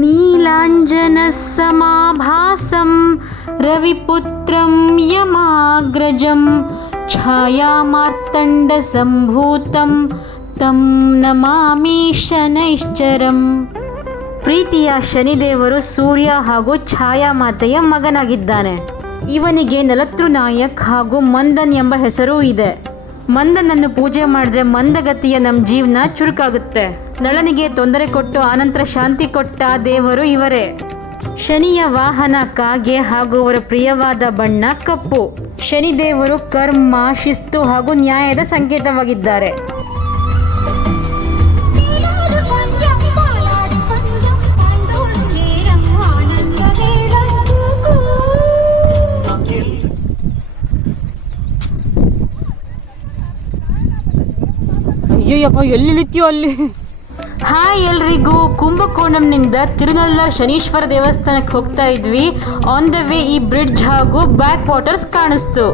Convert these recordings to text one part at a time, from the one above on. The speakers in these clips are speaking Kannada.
ನೀಲಾಂಜನಸಮಾಭಾಸಂ ರವಿಪುತ್ರಂ ಯಮಾಗ್ರಜಂ ಛಾಯಾಮಾರ್ತಂಡಸಂಭೂತಂ ತಂ ನಮಾಮಿ ಶನೈಶ್ಚರಂ. ಪ್ರೀತಿಯ ಶನಿದೇವರು ಸೂರ್ಯ ಹಾಗೂ ಛಾಯಾಮಾತೆಯ ಮಗನಾಗಿದ್ದಾನೆ. ಇವನಿಗೆ ನಲತೃನಾಯಕ್ ಹಾಗೂ ಮಂದನ್ ಎಂಬ ಹೆಸರೂ ಇದೆ. ಮಂದನನ್ನು ಪೂಜೆ ಮಾಡಿದ್ರೆ ಮಂದಗತಿಯ ನಮ್ಮ ಜೀವನ ಚುರುಕಾಗುತ್ತೆ. ನಳನಿಗೆ ತೊಂದರೆ ಕೊಟ್ಟು ಆನಂತರ ಶಾಂತಿ ಕೊಟ್ಟ ದೇವರು ಇವರೇ. ಶನಿಯ ವಾಹನ ಕಾಗೆ ಹಾಗೂ ಅವರ ಪ್ರಿಯವಾದ ಬಣ್ಣ ಕಪ್ಪು. ಶನಿದೇವರು ಕರ್ಮ, ಶಿಸ್ತು ಹಾಗೂ ನ್ಯಾಯದ ಸಂಕೇತವಾಗಿದ್ದಾರೆ. ಅಯ್ಯಪ್ಪ ಎಲ್ಲಿ ಇಳಿತೀಯೋ ಅಲ್ಲಿ. ಹಾಯ್ ಎಲ್ರಿಗೂ, ಕುಂಭಕೋಣಂನಿಂದ ತಿರುನಲ್ಲರ್ ಶನೀಶ್ವರ ದೇವಸ್ಥಾನಕ್ಕೆ ಹೋಗ್ತಾ ಇದ್ವಿ. ಆನ್ ದ ವೇ ಈ ಬ್ರಿಡ್ಜ್ ಹಾಗೂ ಬ್ಯಾಕ್ ವಾಟರ್ಸ್ ಕಾಣಿಸ್ತು.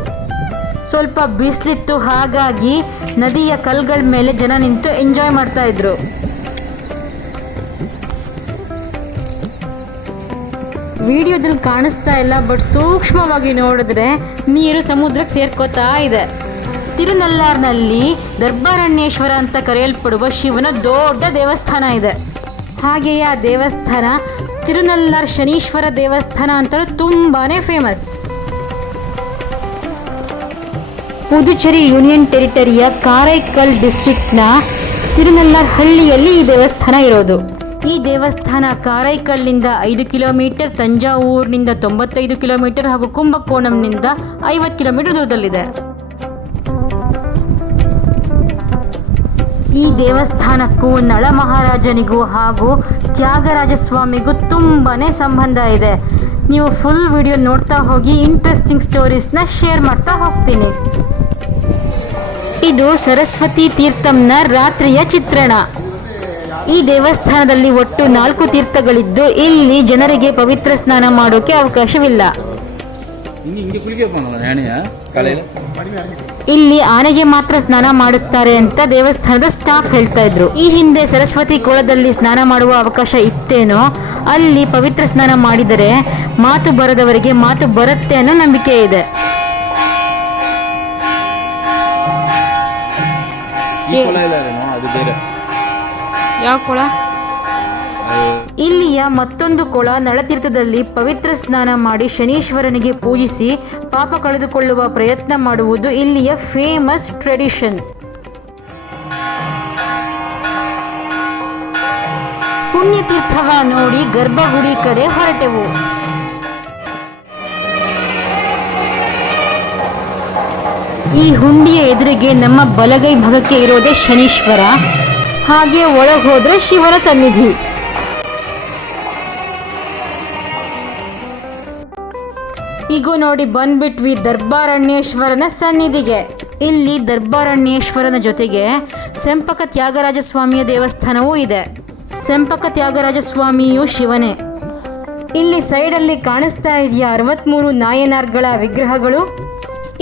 ಸ್ವಲ್ಪ ಬಿಸಿಲಿತ್ತು, ಹಾಗಾಗಿ ನದಿಯ ಕಲ್ಗಳ ಮೇಲೆ ಜನ ನಿಂತು ಎಂಜಾಯ್ ಮಾಡ್ತಾ ಇದ್ರು. ವಿಡಿಯೋದಲ್ಲಿ ಕಾಣಿಸ್ತಾ ಇಲ್ಲ, ಬಟ್ ಸೂಕ್ಷ್ಮವಾಗಿ ನೋಡಿದ್ರೆ ನೀರು ಸಮುದ್ರಕ್ಕೆ ಸೇರ್ಕೋತಾ ಇದೆ. ತಿರುನಲ್ಲಾರ್ನಲ್ಲಿ ದರ್ಬಾರಣ್ಯೇಶ್ವರ ಅಂತ ಕರೆಯಲ್ಪಡುವ ಶಿವನ ದೊಡ್ಡ ದೇವಸ್ಥಾನ ಇದೆ. ಹಾಗೆಯೇ ಆ ದೇವಸ್ಥಾನ ತಿರುನಲ್ಲಾರ್ ಶನೀಶ್ವರ ದೇವಸ್ಥಾನ ಅಂತಲೂ ತುಂಬಾ ಫೇಮಸ್. ಪುದುಚೇರಿ ಯೂನಿಯನ್ ಟೆರಿಟರಿಯ ಕಾರೈಕಲ್ ಡಿಸ್ಟ್ರಿಕ್ಟ್ನ ತಿರುನಲ್ಲಾರ್ ಹಳ್ಳಿಯಲ್ಲಿ ಈ ದೇವಸ್ಥಾನ ಇರೋದು. ಈ ದೇವಸ್ಥಾನ ಕಾರೈಕಲ್ನಿಂದ 5 ಕಿಲೋಮೀಟರ್, ತಂಜಾವೂರಿನಿಂದ 95 ಕಿಲೋಮೀಟರ್ ಹಾಗೂ ಕುಂಭಕೋಣಂನಿಂದ 50 ಕಿಲೋಮೀಟರ್ ದೂರದಲ್ಲಿದೆ. ಈ ದೇವಸ್ಥಾನಕ್ಕೂ ನಳ ಮಹಾರಾಜನಿಗೂ ಹಾಗೂ ತ್ಯಾಗರಾಜ ಸ್ವಾಮಿಗೂ ತುಂಬಾ ಸಂಬಂಧ ಇದೆ. ನೀವು ಫುಲ್ ವಿಡಿಯೋ ನೋಡ್ತಾ ಹೋಗಿ, ಇಂಟ್ರೆಸ್ಟಿಂಗ್ ಸ್ಟೋರೀಸ್ನ ಶೇರ್ ಮಾಡ್ತಾ ಹೋಗ್ತೀನಿ. ಇದು ಸರಸ್ವತಿ ತೀರ್ಥಂನ ರಾತ್ರಿಯ ಚಿತ್ರಣ. ಈ ದೇವಸ್ಥಾನದಲ್ಲಿ ಒಟ್ಟು 4 ತೀರ್ಥಗಳಿದ್ದು ಇಲ್ಲಿ ಜನರಿಗೆ ಪವಿತ್ರ ಸ್ನಾನ ಮಾಡೋಕೆ ಅವಕಾಶವಿಲ್ಲ. ಇಲ್ಲಿ ಆನೆಗೆ ಮಾತ್ರ ಸ್ನಾನ ಮಾಡಿಸ್ತಾರೆ ಅಂತ ದೇವಸ್ಥಾನದ ಸ್ಟಾಫ್ ಹೇಳ್ತಾ ಇದ್ರು. ಈ ಹಿಂದೆ ಸರಸ್ವತಿ ಕೊಳದಲ್ಲಿ ಸ್ನಾನ ಮಾಡುವ ಅವಕಾಶ ಇತ್ತೇನೋ, ಅಲ್ಲಿ ಪವಿತ್ರ ಸ್ನಾನ ಮಾಡಿದರೆ ಮಾತು ಬರದವರಿಗೆ ಮಾತು ಬರುತ್ತೆ ಅನ್ನೋ ನಂಬಿಕೆ ಇದೆ. ಯಾವ ಕೊಳ? ಇಲ್ಲಿಯ ಮತ್ತೊಂದು ಕೊಳ ನಳತೀರ್ಥದಲ್ಲಿ ಪವಿತ್ರ ಸ್ನಾನ ಮಾಡಿ ಶನೀಶ್ವರನಿಗೆ ಪೂಜಿಸಿ ಪಾಪ ಕಳೆದುಕೊಳ್ಳುವ ಪ್ರಯತ್ನ ಮಾಡುವುದು ಇಲ್ಲಿಯ ಫೇಮಸ್ ಟ್ರೆಡಿಷನ್. ಪುಣ್ಯತೀರ್ಥವ ನೋಡಿ ಗರ್ಭಗುಡಿ ಕಡೆ ಹೊರಟೆವು. ಈ ಹುಂಡಿಯ ಎದುರಿಗೆ ನಮ್ಮ ಬಲಗೈ ಭಾಗಕ್ಕೆ ಇರೋದೇ ಶನೀಶ್ವರ, ಹಾಗೆ ಒಳಗೆ ಹೋದ್ರೆ ಶಿವನ ಸನ್ನಿಧಿ. ಈಗ ನೋಡಿ ಬಂದ್ಬಿಟ್ವಿ ದರ್ಬಾರಣ್ಯೇಶ್ವರನ ಸನ್ನಿಧಿಗೆ. ಇಲ್ಲಿ ದರ್ಬಾರಣ್ಯೇಶ್ವರನ ಜೊತೆಗೆ ಸೆಂಪಕ ತ್ಯಾಗರಾಜ ಸ್ವಾಮಿಯ ದೇವಸ್ಥಾನವೂ ಇದೆ. ಸೆಂಪಕ ತ್ಯಾಗರಾಜ ಸ್ವಾಮಿಯು ಶಿವನೇ. ಇಲ್ಲಿ ಸೈಡಲ್ಲಿ ಕಾಣಿಸ್ತಾ ಇದೆಯಾ 63 ನಾಯನಾರ್ಗಳ ವಿಗ್ರಹಗಳು.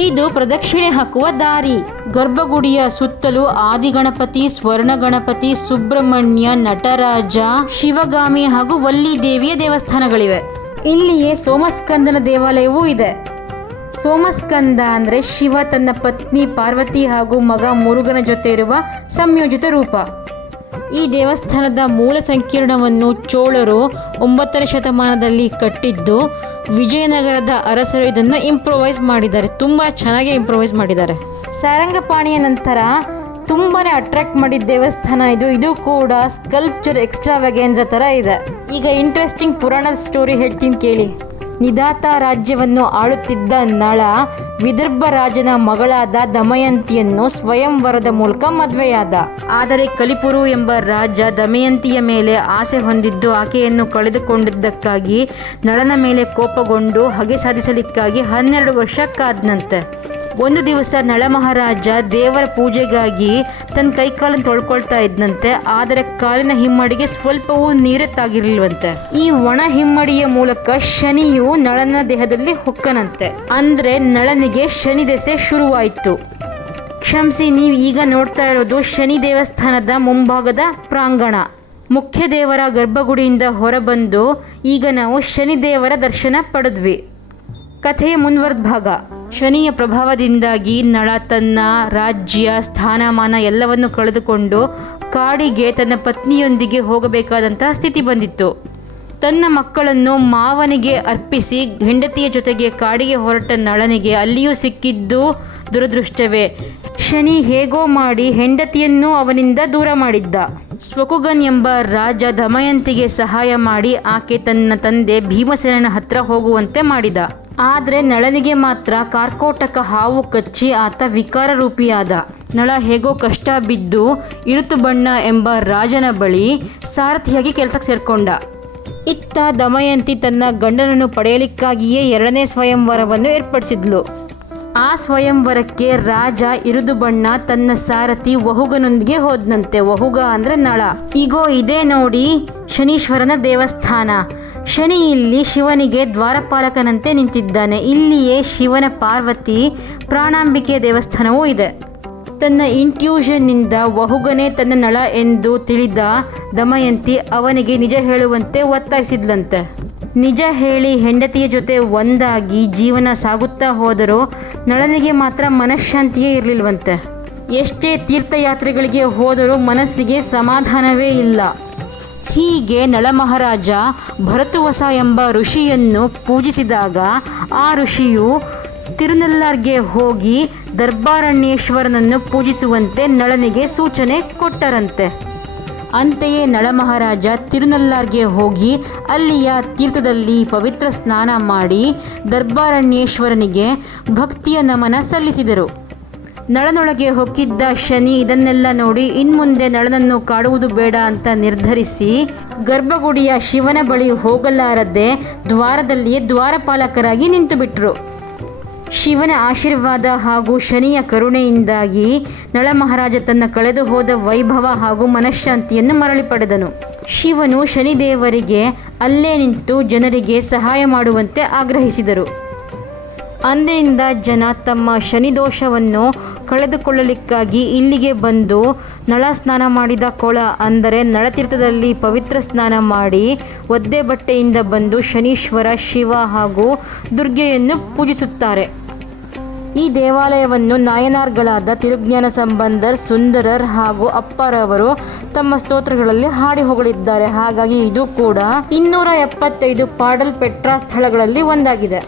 ಇದು ಪ್ರದಕ್ಷಿಣೆ ಹಾಕುವ ದಾರಿ. ಗರ್ಭಗುಡಿಯ ಸುತ್ತಲೂ ಆದಿಗಣಪತಿ, ಸ್ವರ್ಣ ಗಣಪತಿ, ಸುಬ್ರಹ್ಮಣ್ಯ, ನಟರಾಜ, ಶಿವಗಾಮಿ ಹಾಗೂ ವಲ್ಲಿ ದೇವಿಯ ದೇವಸ್ಥಾನಗಳಿವೆ. ಇಲ್ಲಿಯೇ ಸೋಮಸ್ಕಂದನ ದೇವಾಲಯವೂ ಇದೆ. ಸೋಮಸ್ಕಂದ ಅಂದರೆ ಶಿವ ತನ್ನ ಪತ್ನಿ ಪಾರ್ವತಿ ಹಾಗೂ ಮಗ ಮುರುಗನ ಜೊತೆ ಇರುವ ಸಂಯೋಜಿತ ರೂಪ. ಈ ದೇವಸ್ಥಾನದ ಮೂಲ ಸಂಕೀರ್ಣವನ್ನು ಚೋಳರು 9ನೇ ಶತಮಾನದಲ್ಲಿ ಕಟ್ಟಿದ್ದು, ವಿಜಯನಗರದ ಅರಸರು ಇದನ್ನು ಇಂಪ್ರೊವೈಸ್ ಮಾಡಿದ್ದಾರೆ. ತುಂಬ ಚೆನ್ನಾಗಿ ಇಂಪ್ರೊವೈಸ್ ಮಾಡಿದ್ದಾರೆ. ಸಾರಂಗಪಾಣಿಯ ನಂತರ ತುಂಬಾ ಅಟ್ರಾಕ್ಟ್ ಮಾಡಿದ ದೇವಸ್ಥಾನ ಇದು. ಇದು ಕೂಡ ಸ್ಕಲ್ಪ್ಚರ್ ಎಕ್ಸ್ಟ್ರಾವೆಗೆನ್ಸಾ ಥರ ಇದೆ. ಈಗ ಇಂಟ್ರೆಸ್ಟಿಂಗ್ ಪುರಾಣದ ಸ್ಟೋರಿ ಹೇಳ್ತೀನಿ ಕೇಳಿ. ನಿಧಾತ ರಾಜ್ಯವನ್ನು ಆಳುತ್ತಿದ್ದ ನಳ ವಿದರ್ಭ ರಾಜನ ಮಗಳಾದ ದಮಯಂತಿಯನ್ನು ಸ್ವಯಂವರದ ಮೂಲಕ ಮದುವೆಯಾದ. ಆದರೆ ಕಲಿಪುರು ಎಂಬ ರಾಜ ದಮಯಂತಿಯ ಮೇಲೆ ಆಸೆ ಹೊಂದಿದ್ದು ಆಕೆಯನ್ನು ಕಳೆದುಕೊಂಡಿದ್ದಕ್ಕಾಗಿ ನಳನ ಮೇಲೆ ಕೋಪಗೊಂಡು ಹಗೆ ಸಾಧಿಸಲಿಕ್ಕಾಗಿ 12 ವರ್ಷ ಕಾದ್ನಂತೆ. ಒಂದು ದಿವಸ ನಳ ಮಹಾರಾಜ ದೇವರ ಪೂಜೆಗಾಗಿ ತನ್ನ ಕೈಕಾಲನ್ನು ತೊಳ್ಕೊಳ್ತಾ ಇದ್ದಂತೆ. ಆದರೆ ಕಾಲಿನ ಹಿಮ್ಮಡಿಗೆ ಸ್ವಲ್ಪವೂ ನೀರು ತಾಗಿರ್ಲಿಲ್ವಂತೆ. ಈ ಒಣ ಹಿಮ್ಮಡಿಯ ಮೂಲಕ ಶನಿಯು ನಳನ ದೇಹದಲ್ಲಿ ಹೊಕ್ಕನಂತೆ. ಅಂದ್ರೆ ನಳನಿಗೆ ಶನಿ ದೆಸೆ ಶುರುವಾಯಿತು. ಕ್ಷಮಿಸಿ, ನೀವು ಈಗ ನೋಡ್ತಾ ಇರೋದು ಶನಿ ದೇವಸ್ಥಾನದ ಮುಂಭಾಗದ ಪ್ರಾಂಗಣ. ಮುಖ್ಯ ದೇವರ ಗರ್ಭಗುಡಿಯಿಂದ ಹೊರಬಂದು ಈಗ ನಾವು ಶನಿದೇವರ ದರ್ಶನ ಪಡೆದ್ವಿ. ಕಥೆಯ ಮುಂದುವರೆದ ಭಾಗ. ಶನಿಯ ಪ್ರಭಾವದಿಂದಾಗಿ ನಳ ತನ್ನ ರಾಜ್ಯ ಸ್ಥಾನಮಾನ ಎಲ್ಲವನ್ನು ಕಳೆದುಕೊಂಡು ಕಾಡಿಗೆ ತನ್ನ ಪತ್ನಿಯೊಂದಿಗೆ ಹೋಗಬೇಕಾದಂತಹ ಸ್ಥಿತಿ ಬಂದಿತ್ತು. ತನ್ನ ಮಕ್ಕಳನ್ನು ಮಾವನಿಗೆ ಅರ್ಪಿಸಿ ಹೆಂಡತಿಯ ಜೊತೆಗೆ ಕಾಡಿಗೆ ಹೊರಟ ನಳನಿಗೆ ಅಲ್ಲಿಯೂ ಸಿಕ್ಕಿದ್ದು ದುರದೃಷ್ಟವೇ. ಶನಿ ಹೇಗೋ ಮಾಡಿ ಹೆಂಡತಿಯನ್ನು ಅವನಿಂದ ದೂರ ಮಾಡಿದ್ದ. ಸ್ವಕುಗನ್ ಎಂಬ ರಾಜ ದಮಯಂತಿಗೆ ಸಹಾಯ ಮಾಡಿ ಆಕೆ ತನ್ನ ತಂದೆ ಭೀಮಸೇನನ ಹತ್ರ ಹೋಗುವಂತೆ ಮಾಡಿದ. ಆದರೆ ನಳನಿಗೆ ಮಾತ್ರ ಕಾರ್ಕೋಟಕ ಹಾವು ಕಚ್ಚಿ ಆತ ವಿಕಾರ ರೂಪಿಯಾದ. ನಳ ಹೇಗೋ ಕಷ್ಟ ಬಿದ್ದು ಇರುತುಬಣ್ಣ ಎಂಬ ರಾಜನ ಬಳಿ ಸಾರಥಿಯಾಗಿ ಕೆಲಸಕ್ಕೆ ಸೇರ್ಕೊಂಡ. ಇತ್ತ ದಮಯಂತಿ ತನ್ನ ಗಂಡನನ್ನು ಪಡೆಯಲಿಕ್ಕಾಗಿಯೇ 2ನೇ ಸ್ವಯಂವರವನ್ನು ಏರ್ಪಡಿಸಿದ್ಲು. ಆ ಸ್ವಯಂವರಕ್ಕೆ ರಾಜ ಇರುದುಬಣ್ಣ ತನ್ನ ಸಾರಥಿ ವಹುಗನೊಂದಿಗೆ ಹೋದ್ನಂತೆ. ವಹುಗ ಅಂದರೆ ನಳ. ಈಗೋ ಇದೇ ನೋಡಿ ಶನೀಶ್ವರನ ದೇವಸ್ಥಾನ. ಶನಿ ಇಲ್ಲಿ ಶಿವನಿಗೆ ದ್ವಾರಪಾಲಕನಂತೆ ನಿಂತಿದ್ದಾನೆ. ಇಲ್ಲಿಯೇ ಶಿವನ ಪಾರ್ವತಿ ಪ್ರಾಣಾಂಬಿಕೆಯ ದೇವಸ್ಥಾನವೂ ಇದೆ. ತನ್ನ ಇಂಟ್ಯೂಷನ್ನಿಂದ ವಹುಗನೇ ತನ್ನ ನಳ ಎಂದು ತಿಳಿದ ದಮಯಂತಿ ಅವನಿಗೆ ನಿಜ ಹೇಳುವಂತೆ ಒತ್ತಾಯಿಸಿದ್ಲಂತೆ. ನಿಜ ಹೇಳಿ ಹೆಂಡತಿಯ ಜೊತೆ ಒಂದಾಗಿ ಜೀವನ ಸಾಗುತ್ತಾ ಹೋದರೂ ನಳನಿಗೆ ಮಾತ್ರ ಮನಃಶಾಂತಿಯೇ ಇರಲಿಲ್ವಂತೆ. ಎಷ್ಟೇ ತೀರ್ಥಯಾತ್ರೆಗಳಿಗೆ ಹೋದರೂ ಮನಸ್ಸಿಗೆ ಸಮಾಧಾನವೇ ಇಲ್ಲ. ಹೀಗೆ ನಳ ಮಹಾರಾಜ ಭರತುವಸ ಎಂಬ ಋಷಿಯನ್ನು ಪೂಜಿಸಿದಾಗ ಆ ಋಷಿಯು ತಿರುನಲ್ಲಾರ್ಗೆ ಹೋಗಿ ದರ್ಬಾರಣ್ಯೇಶ್ವರನನ್ನು ಪೂಜಿಸುವಂತೆ ನಳನಿಗೆ ಸೂಚನೆ ಕೊಟ್ಟರಂತೆ. ಅಂತೆಯೇ ನಳ ಮಹಾರಾಜ ತಿರುನಲ್ಲಾರ್ಗೆ ಹೋಗಿ ಅಲ್ಲಿಯ ತೀರ್ಥದಲ್ಲಿ ಪವಿತ್ರ ಸ್ನಾನ ಮಾಡಿ ದರ್ಬಾರಣ್ಯೇಶ್ವರನಿಗೆ ಭಕ್ತಿಯ ನಮನ ಸಲ್ಲಿಸಿದರು. ನಳನೊಳಗೆ ಹೊಕ್ಕಿದ್ದ ಶನಿ ಇದನ್ನೆಲ್ಲ ನೋಡಿ ಇನ್ಮುಂದೆ ನಳನನ್ನು ಕಾಡುವುದು ಬೇಡ ಅಂತ ನಿರ್ಧರಿಸಿ ಗರ್ಭಗುಡಿಯ ಶಿವನ ಬಳಿ ಹೋಗಲಾರದೆ ದ್ವಾರದಲ್ಲಿಯೇ ದ್ವಾರಪಾಲಕರಾಗಿ ನಿಂತುಬಿಟ್ರು. ಶಿವನ ಆಶೀರ್ವಾದ ಹಾಗೂ ಶನಿಯ ಕರುಣೆಯಿಂದಾಗಿ ನಳ ಮಹಾರಾಜ ತನ್ನ ಕಳೆದು ಹೋದ ವೈಭವ ಹಾಗೂ ಮನಃಶಾಂತಿಯನ್ನು ಮರಳಿ ಪಡೆದನು. ಶಿವನು ಶನಿದೇವರಿಗೆ ಅಲ್ಲೇ ನಿಂತು ಜನರಿಗೆ ಸಹಾಯ ಮಾಡುವಂತೆ ಆಗ್ರಹಿಸಿದರು. ಅಂದಿನಿಂದ ಜನ ತಮ್ಮ ಶನಿದೋಷವನ್ನು ಕಳೆದುಕೊಳ್ಳಲಿಕ್ಕಾಗಿ ಇಲ್ಲಿಗೆ ಬಂದು ನಳ ಸ್ನಾನ ಮಾಡಿದ ಕೊಳ ಅಂದರೆ ನಳತೀರ್ಥದಲ್ಲಿ ಪವಿತ್ರ ಸ್ನಾನ ಮಾಡಿ ಒದ್ದೆ ಬಟ್ಟೆಯಿಂದ ಬಂದು ಶನೀಶ್ವರ, ಶಿವ ಹಾಗೂ ದುರ್ಗೆಯನ್ನು ಪೂಜಿಸುತ್ತಾರೆ. ಈ ದೇವಾಲಯವನ್ನು ನಾಯನಾರ್ಗಳಾದ ತಿರುಜ್ಞಾನ ಸಂಬಂಧರ್, ಸುಂದರರ್ ಹಾಗೂ ಅಪ್ಪರವರು ತಮ್ಮ ಸ್ತೋತ್ರಗಳಲ್ಲಿ ಹಾಡಿ ಹೊಗಳಿದ್ದಾರೆ. ಹಾಗಾಗಿ ಇದು ಕೂಡ 275 ಪಾಡಲ್ಪೆಟ್ಟ ಸ್ಥಳಗಳಲ್ಲಿ ಒಂದಾಗಿದೆ.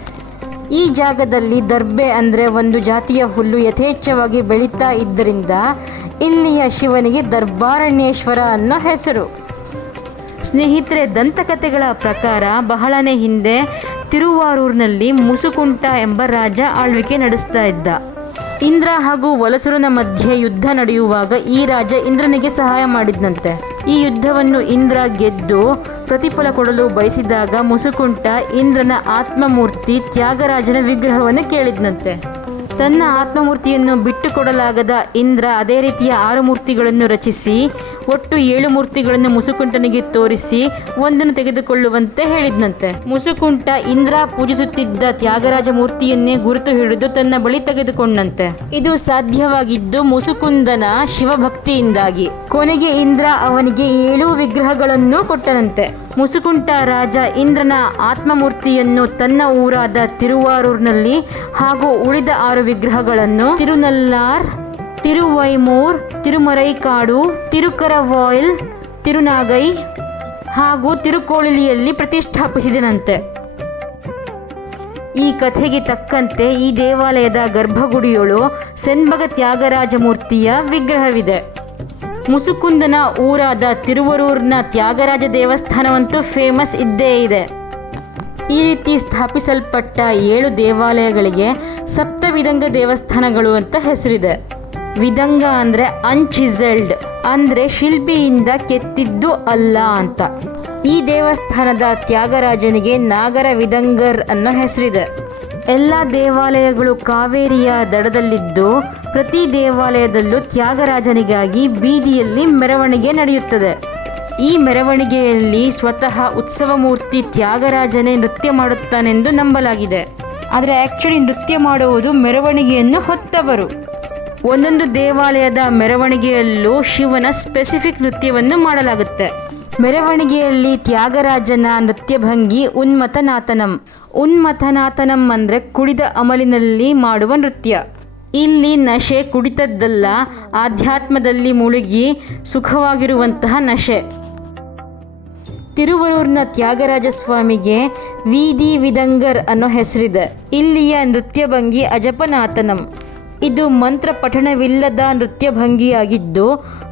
ಈ ಜಾಗದಲ್ಲಿ ದರ್ಬೆ ಅಂದರೆ ಒಂದು ಜಾತಿಯ ಹುಲ್ಲು ಯಥೇಚ್ಛವಾಗಿ ಬೆಳೀತಾ ಇದ್ದರಿಂದ ಇಲ್ಲಿಯ ಶಿವನಿಗೆ ದರ್ಬಾರಣ್ಯೇಶ್ವರ ಅನ್ನೋ ಹೆಸರು. ಸ್ನೇಹಿತರೆ, ದಂತಕಥೆಗಳ ಪ್ರಕಾರ ಬಹಳನೇ ಹಿಂದೆ ತಿರುವಾರೂರಿನಲ್ಲಿ ಮುಸುಕುಂಟ ಎಂಬ ರಾಜ ಆಳ್ವಿಕೆ ನಡೆಸ್ತಾ ಇದ್ದ. ಇಂದ್ರ ಹಾಗೂ ವಲಸುರನ ಮಧ್ಯೆ ಯುದ್ಧ ನಡೆಯುವಾಗ ಈ ರಾಜ ಇಂದ್ರನಿಗೆ ಸಹಾಯ ಮಾಡಿದ್ನಂತೆ. ಈ ಯುದ್ಧವನ್ನು ಇಂದ್ರ ಗೆದ್ದು ಪ್ರತಿಫಲ ಕೊಡಲು ಬಯಸಿದಾಗ ಮುಸುಕುಂಟ ಇಂದ್ರನ ಆತ್ಮಮೂರ್ತಿ ತ್ಯಾಗರಾಜನ ವಿಗ್ರಹವನ್ನು ಕೇಳಿದ್ನಂತೆ. ತನ್ನ ಆತ್ಮಮೂರ್ತಿಯನ್ನು ಬಿಟ್ಟುಕೊಡಲಾಗದ ಇಂದ್ರ ಅದೇ ರೀತಿಯ 6 ಮೂರ್ತಿಗಳನ್ನು ರಚಿಸಿ ಒಟ್ಟು 7 ಮೂರ್ತಿಗಳನ್ನು ಮುಸುಕುಂಟನಿಗೆ ತೋರಿಸಿ ಒಂದನ್ನು ತೆಗೆದುಕೊಳ್ಳುವಂತೆ ಹೇಳಿದ್ನಂತೆ. ಮುಸುಕುಂಟ ಇಂದ್ರ ಪೂಜಿಸುತ್ತಿದ್ದ ತ್ಯಾಗರಾಜ ಮೂರ್ತಿಯನ್ನೇ ಗುರುತು ಹಿಡಿದು ತನ್ನ ಬಳಿ ತೆಗೆದುಕೊಂಡಂತೆ. ಇದು ಸಾಧ್ಯವಾಗಿದ್ದು ಮುಸುಕುಂದನ ಶಿವಭಕ್ತಿಯಿಂದಾಗಿ. ಕೊನೆಗೆ ಇಂದ್ರ ಅವನಿಗೆ 7 ವಿಗ್ರಹಗಳನ್ನು ಕೊಟ್ಟನಂತೆ. ಮುಸುಕುಂಟ ರಾಜ ಇಂದ್ರನ ಆತ್ಮಮೂರ್ತಿಯನ್ನು ತನ್ನ ಊರಾದ ತಿರುವಾರೂರಿನಲ್ಲಿ ಹಾಗೂ ಉಳಿದ 6 ವಿಗ್ರಹಗಳನ್ನು ತಿರುನಲ್ಲಾರ್, ತಿರುವೈಮೂರ್, ತಿರುಮರೈಕಾಡು, ತಿರುಕರವಾಯಿಲ್, ತಿರುನಾಗೈ ಹಾಗೂ ತಿರುಕೋಳಿಲಿಯಲ್ಲಿ ಪ್ರತಿಷ್ಠಾಪಿಸಿದನಂತೆ. ಈ ಕಥೆಗೆ ತಕ್ಕಂತೆ ಈ ದೇವಾಲಯದ ಗರ್ಭಗುಡಿಯೊಳು ಸೆನ್ಬಗ ತ್ಯಾಗರಾಜ ಮೂರ್ತಿಯ ವಿಗ್ರಹವಿದೆ. ಮುಸುಕುಂದನ ಊರಾದ ತಿರುವರೂರಿನ ತ್ಯಾಗರಾಜ ದೇವಸ್ಥಾನವಂತೂ ಫೇಮಸ್ ಇದ್ದೇ ಇದೆ. ಈ ರೀತಿ ಸ್ಥಾಪಿಸಲ್ಪಟ್ಟ 7 ದೇವಾಲಯಗಳಿಗೆ ಸಪ್ತವಿದಂಗ ದೇವಸ್ಥಾನಗಳು ಅಂತ ಹೆಸರಿದೆ. ವಿದಂಗ ಅಂದರೆ ಅನ್ಚಿಸಲ್ಡ್, ಅಂದರೆ ಶಿಲ್ಪಿಯಿಂದ ಕೆತ್ತಿದ್ದು ಅಲ್ಲ ಅಂತ. ಈ ದೇವಸ್ಥಾನದ ತ್ಯಾಗರಾಜನಿಗೆ ನಾಗರ ವಿದಂಗರ್ ಅನ್ನೋ ಹೆಸರಿದೆ. ಎಲ್ಲ ದೇವಾಲಯಗಳು ಕಾವೇರಿಯ ದಡದಲ್ಲಿದ್ದು ಪ್ರತಿ ದೇವಾಲಯದಲ್ಲೂ ತ್ಯಾಗರಾಜನಿಗಾಗಿ ಬೀದಿಯಲ್ಲಿ ಮೆರವಣಿಗೆ ನಡೆಯುತ್ತದೆ. ಈ ಮೆರವಣಿಗೆಯಲ್ಲಿ ಸ್ವತಃ ಉತ್ಸವ ಮೂರ್ತಿ ತ್ಯಾಗರಾಜನೇ ನೃತ್ಯ ಮಾಡುತ್ತಾನೆಂದು ನಂಬಲಾಗಿದೆ. ಆದರೆ ಆ್ಯಕ್ಚುಲಿ ನೃತ್ಯ ಮಾಡುವುದು ಮೆರವಣಿಗೆಯನ್ನು ಹೊತ್ತವರು. ಒಂದೊಂದು ದೇವಾಲಯದ ಮೆರವಣಿಗೆಯಲ್ಲೂ ಶಿವನ ಸ್ಪೆಸಿಫಿಕ್ ನೃತ್ಯವನ್ನು ಮಾಡಲಾಗುತ್ತೆ. ಮೆರವಣಿಗೆಯಲ್ಲಿ ತ್ಯಾಗರಾಜನ ನೃತ್ಯಭಂಗಿ ಉನ್ಮಥನಾಥನಂ. ಉನ್ಮಥನಾಥನಂ ಅಂದರೆ ಕುಡಿದ ಅಮಲಿನಲ್ಲಿ ಮಾಡುವ ನೃತ್ಯ. ಇಲ್ಲಿ ನಶೆ ಕುಡಿತದ್ದಲ್ಲ, ಆಧ್ಯಾತ್ಮದಲ್ಲಿ ಮುಳುಗಿ ಸುಖವಾಗಿರುವಂತಹ ನಶೆ. ತಿರುವರೂರಿನ ತ್ಯಾಗರಾಜ ಸ್ವಾಮಿಗೆ ವೀದಿ ವಿದಂಗರ್ ಅನ್ನೋ ಹೆಸರಿದೆ. ಇಲ್ಲಿಯ ನೃತ್ಯಭಂಗಿ ಅಜಪನಾಥನಂ. ಇದು ಮಂತ್ರ ಪಠಣವಿಲ್ಲದ ನೃತ್ಯಭಂಗಿಯಾಗಿದ್ದು,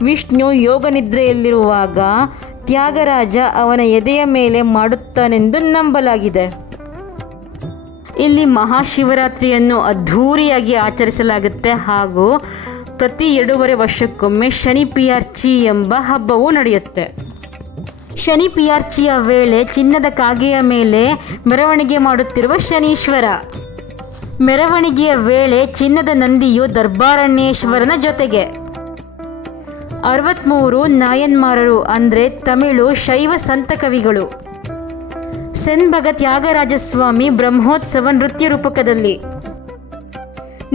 ವಿಷ್ಣು ಯೋಗನಿದ್ರೆಯಲ್ಲಿರುವಾಗ ತ್ಯಾಗರಾಜ ಅವನ ಎದೆಯ ಮೇಲೆ ಮಾಡುತ್ತಾನೆಂದು ನಂಬಲಾಗಿದೆ. ಇಲ್ಲಿ ಮಹಾಶಿವರಾತ್ರಿಯನ್ನು ಅದ್ಧೂರಿಯಾಗಿ ಆಚರಿಸಲಾಗುತ್ತೆ ಹಾಗೂ ಪ್ರತಿ 2.5 ವರ್ಷಕ್ಕೊಮ್ಮೆ ಶನಿ ಪಿಯಾರ್ಚಿ ಎಂಬ ಹಬ್ಬವೂ ನಡೆಯುತ್ತೆ. ಶನಿ ಪಿಯಾರ್ಚಿಯ ವೇಳೆ ಚಿನ್ನದ ಕಾಗೆಯ ಮೇಲೆ ಮೆರವಣಿಗೆ ಮಾಡುತ್ತಿರುವ ಶನೀಶ್ವರ. ಮೆರವಣಿಗೆಯ ವೇಳೆ ಚಿನ್ನದ ನಂದಿಯು ದರ್ಬಾರಣ್ಯೇಶ್ವರನ ಜೊತೆಗೆ. 63 ನಾಯನ್ಮಾರರು ಅಂದರೆ ತಮಿಳು ಶೈವ ಸಂತ ಕವಿಗಳು. ಸೆನ್ಬಗ ತ್ಯಾಗರಾಜಸ್ವಾಮಿ ಬ್ರಹ್ಮೋತ್ಸವ ನೃತ್ಯ ರೂಪಕದಲ್ಲಿ.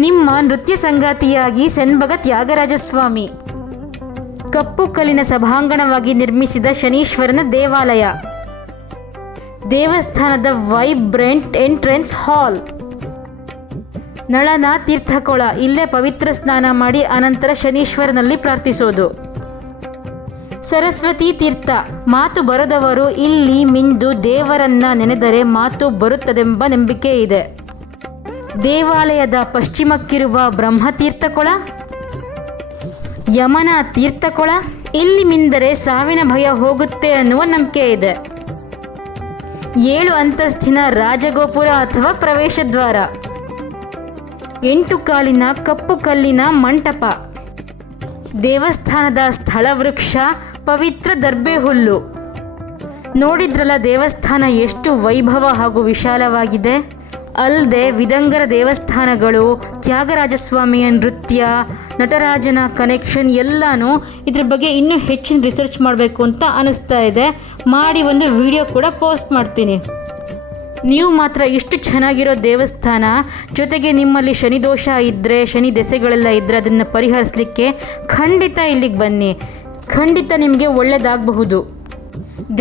ನಿಮ್ಮ ನೃತ್ಯ ಸಂಗಾತಿಯಾಗಿ ಸೆನ್ಬಗ ತ್ಯಾಗರಾಜಸ್ವಾಮಿ. ಕಪ್ಪು ಕಲ್ಲಿನ ಸಭಾಂಗಣವಾಗಿ ನಿರ್ಮಿಸಿದ ಶನೀಶ್ವರನ ದೇವಾಲಯ. ದೇವಸ್ಥಾನದ ವೈಬ್ರೆಂಟ್ ಎಂಟ್ರೆನ್ಸ್ ಹಾಲ್. ನಳನ ತೀರ್ಥಕೊಳ. ಇಲ್ಲೇ ಪವಿತ್ರ ಸ್ನಾನ ಮಾಡಿ ಅನಂತರ ಶನೀಶ್ವರನಲ್ಲಿ ಪ್ರಾರ್ಥಿಸೋದು. ಸರಸ್ವತಿ ತೀರ್ಥ. ಮಾತು ಬರದವರು ಇಲ್ಲಿ ಮಿಂದು ದೇವರನ್ನ ನೆನೆದರೆ ಮಾತು ಬರುತ್ತದೆಂಬ ನಂಬಿಕೆ ಇದೆ. ದೇವಾಲಯದ ಪಶ್ಚಿಮಕ್ಕಿರುವ ಬ್ರಹ್ಮತೀರ್ಥಕೊಳ. ಯಮನ ತೀರ್ಥಕೊಳ. ಇಲ್ಲಿ ಮಿಂದರೆ ಸಾವಿನ ಭಯ ಹೋಗುತ್ತೆ ಅನ್ನುವ ನಂಬಿಕೆ ಇದೆ. 7 ಅಂತಸ್ತಿನ ರಾಜಗೋಪುರ ಅಥವಾ ಪ್ರವೇಶ ದ್ವಾರ. 8 ಕಾಲಿನ ಕಪ್ಪು ಕಲ್ಲಿನ ಮಂಟಪ. ದೇವಸ್ಥಾನದ ಸ್ಥಳ ವೃಕ್ಷ ಪವಿತ್ರ ದರ್ಬೆ ಹುಲ್ಲು. ನೋಡಿದ್ರಲ್ಲ ದೇವಸ್ಥಾನ ಎಷ್ಟು ವೈಭವ ಹಾಗೂ ವಿಶಾಲವಾಗಿದೆ. ಅಲ್ಲದೆ ವಿದಂಗರ ದೇವಸ್ಥಾನಗಳು, ತ್ಯಾಗರಾಜಸ್ವಾಮಿಯ ನೃತ್ಯ, ನಟರಾಜನ ಕನೆಕ್ಷನ್ ಎಲ್ಲನೂ ಇದ್ರ ಬಗ್ಗೆ ಇನ್ನೂ ಹೆಚ್ಚಿನ ರಿಸರ್ಚ್ ಮಾಡಬೇಕು ಅಂತ ಅನಿಸ್ತಾ ಇದೆ. ಮಾಡಿ ಒಂದು ವಿಡಿಯೋ ಕೂಡ ಪೋಸ್ಟ್ ಮಾಡ್ತೀನಿ. ನೀವು ಮಾತ್ರ ಇಷ್ಟು ಚೆನ್ನಾಗಿರೋ ದೇವಸ್ಥಾನ ಜೊತೆಗೆ ನಿಮ್ಮಲ್ಲಿ ಶನಿದೋಷ ಇದ್ದರೆ, ಶನಿ ದೆಸೆಗಳೆಲ್ಲ ಇದ್ದರೆ ಅದನ್ನು ಪರಿಹರಿಸಲಿಕ್ಕೆ ಖಂಡಿತ ಇಲ್ಲಿಗೆ ಬನ್ನಿ. ಖಂಡಿತ ನಿಮಗೆ ಒಳ್ಳೆಯದಾಗಬಹುದು.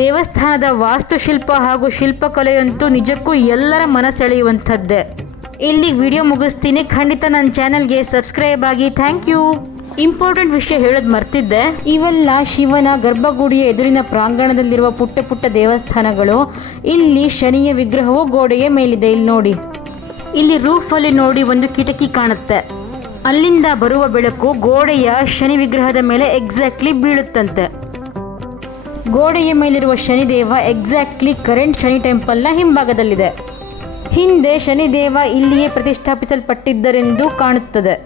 ದೇವಸ್ಥಾನದ ವಾಸ್ತುಶಿಲ್ಪ ಹಾಗೂ ಶಿಲ್ಪಕಲೆಯಂತೂ ನಿಜಕ್ಕೂ ಎಲ್ಲರ ಮನಸೆಳೆಯುವಂಥದ್ದೇ. ಇಲ್ಲಿಗೆ ವಿಡಿಯೋ ಮುಗಿಸ್ತೀನಿ. ಖಂಡಿತ ನನ್ನ ಚಾನಲ್ಗೆ ಸಬ್ಸ್ಕ್ರೈಬ್ ಆಗಿ. Thank you. ಇಂಪಾರ್ಟೆಂಟ್ ವಿಷಯ ಹೇಳೋದು ಮರ್ತಿದ್ದೆ. ಇವೆಲ್ಲ ಶಿವನ ಗರ್ಭಗುಡಿಯ ಎದುರಿನ ಪ್ರಾಂಗಣದಲ್ಲಿರುವ ಪುಟ್ಟ ಪುಟ್ಟ ದೇವಸ್ಥಾನಗಳು. ಇಲ್ಲಿ ಶನಿಯ ವಿಗ್ರಹವು ಗೋಡೆಯ ಮೇಲಿದೆ. ಇಲ್ಲಿ ನೋಡಿ, ಇಲ್ಲಿ ರೂಫಲ್ಲಿ ನೋಡಿ ಒಂದು ಕಿಟಕಿ ಕಾಣುತ್ತೆ. ಅಲ್ಲಿಂದ ಬರುವ ಬೆಳಕು ಗೋಡೆಯ ಶನಿ ವಿಗ್ರಹದ ಮೇಲೆ ಎಕ್ಸಾಕ್ಟ್ಲಿ ಬೀಳುತ್ತಂತೆ. ಗೋಡೆಯ ಮೇಲಿರುವ ಶನಿದೇವ ಎಕ್ಸಾಕ್ಟ್ಲಿ ಕರೆಂಟ್ ಶನಿ ಟೆಂಪಲ್ನ ಹಿಂಭಾಗದಲ್ಲಿದೆ. ಹಿಂದೆ ಶನಿದೇವ ಇಲ್ಲಿಯೇ ಪ್ರತಿಷ್ಠಾಪಿಸಲ್ಪಟ್ಟಿದ್ದರೆಂದು ಕಾಣುತ್ತದೆ.